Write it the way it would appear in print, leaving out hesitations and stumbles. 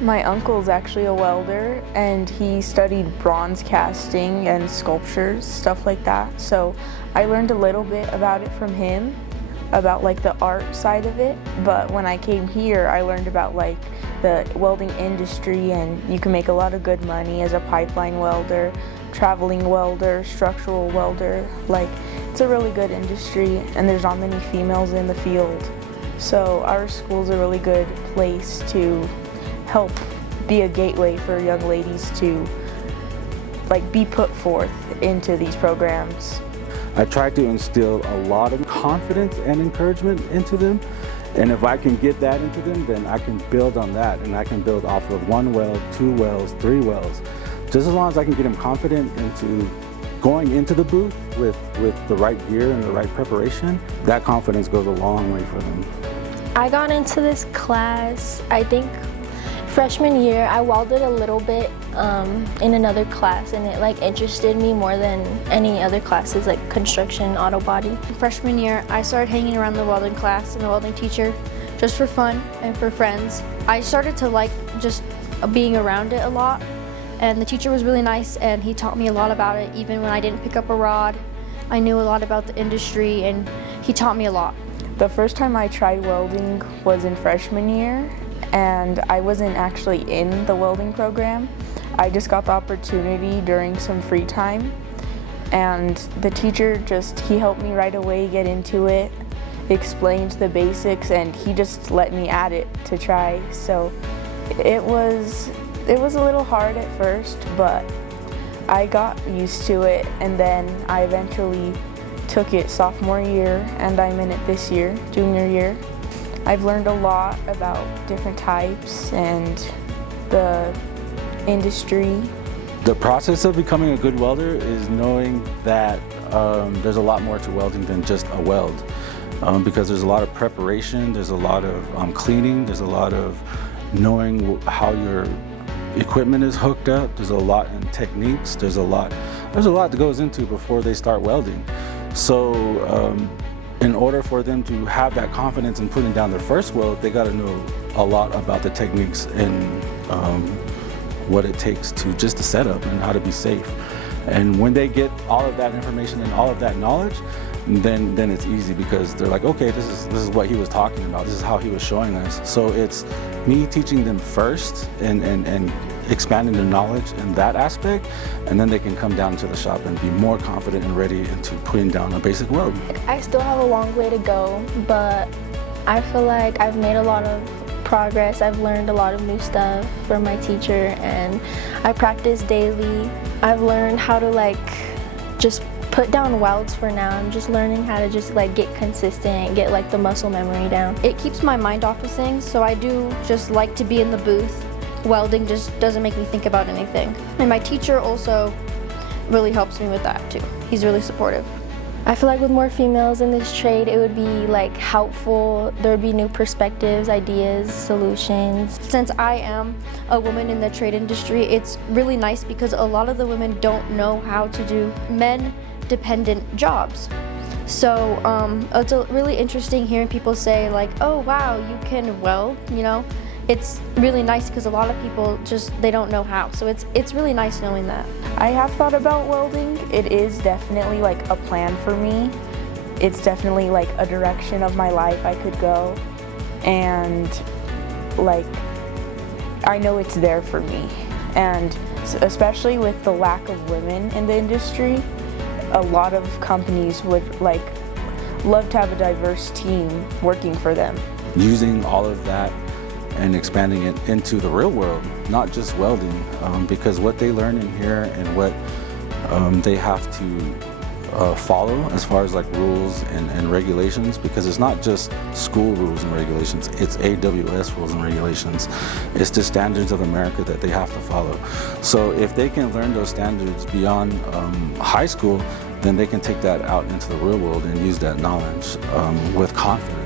My uncle's actually a welder, and he studied bronze casting and sculptures, stuff like that. So I learned a little bit about it from him, about like the art side of it. But when I came here, I learned about like the welding industry, and you can make a lot of good money as a pipeline welder, traveling welder, structural welder. Like, it's a really good industry, and there's not many females in the field. So our school's a really good place to help be a gateway for young ladies to like be put forth into these programs. I try to instill a lot of confidence and encouragement into them, and if I can get that into them, then I can build on that, and I can build off of 1 weld, 2 welds, 3 welds. Just as long as I can get them confident into going into the booth with the right gear and the right preparation, that confidence goes a long way for them. I got into this class, I think freshman year. I welded a little bit in another class, and it like interested me more than any other classes like construction, auto body. Freshman year, I started hanging around the welding class and the welding teacher just for fun and for friends. I started to like just being around it a lot, and the teacher was really nice, and he taught me a lot about it. Even when I didn't pick up a rod, I knew a lot about the industry, and he taught me a lot. The first time I tried welding was in freshman year, and I wasn't actually in the welding program. I just got the opportunity during some free time, and the teacher he helped me right away get into it, explained the basics, and he just let me at it to try. So it was a little hard at first, but I got used to it, and then I eventually took it sophomore year, and I'm in it this year, junior year. I've learned a lot about different types and the industry. The process of becoming a good welder is knowing that there's a lot more to welding than just a weld, because there's a lot of preparation, there's a lot of cleaning, there's a lot of knowing how your equipment is hooked up, there's a lot in techniques, there's a lot that goes into before they start welding. So in order for them to have that confidence in putting down their first weld, they got to know a lot about the techniques and what it takes to just to set up and how to be safe. And when they get all of that information and all of that knowledge, then it's easy, because they're like, okay, this is what he was talking about, this is how he was showing us. So it's me teaching them first and expanding their knowledge in that aspect, and then they can come down to the shop and be more confident and ready into putting down a basic weld. I still have a long way to go, but I feel like I've made a lot of progress. I've learned a lot of new stuff from my teacher, and I practice daily. I've learned how to like just put down welds for now. I'm just learning how to just like get consistent, get like the muscle memory down. It keeps my mind off of things, so I do just like to be in the booth. Welding just doesn't make me think about anything. And my teacher also really helps me with that too. He's really supportive. I feel like with more females in this trade, it would be like helpful. There would be new perspectives, ideas, solutions. Since I am a woman in the trade industry, it's really nice because a lot of the women don't know how to do men-dependent jobs. So it's really interesting hearing people say like, oh wow, you can weld, you know? It's really nice because a lot of people they don't know how. So it's really nice knowing that. I have thought about welding. It is definitely like a plan for me. It's definitely like a direction of my life I could go. And like, I know it's there for me. And especially with the lack of women in the industry, a lot of companies would like love to have a diverse team working for them. Using all of that and expanding it into the real world, not just welding, because what they learn in here and what they have to follow as far as like rules and regulations, because it's not just school rules and regulations, it's AWS rules and regulations. It's the standards of America that they have to follow. So if they can learn those standards beyond high school, then they can take that out into the real world and use that knowledge with confidence.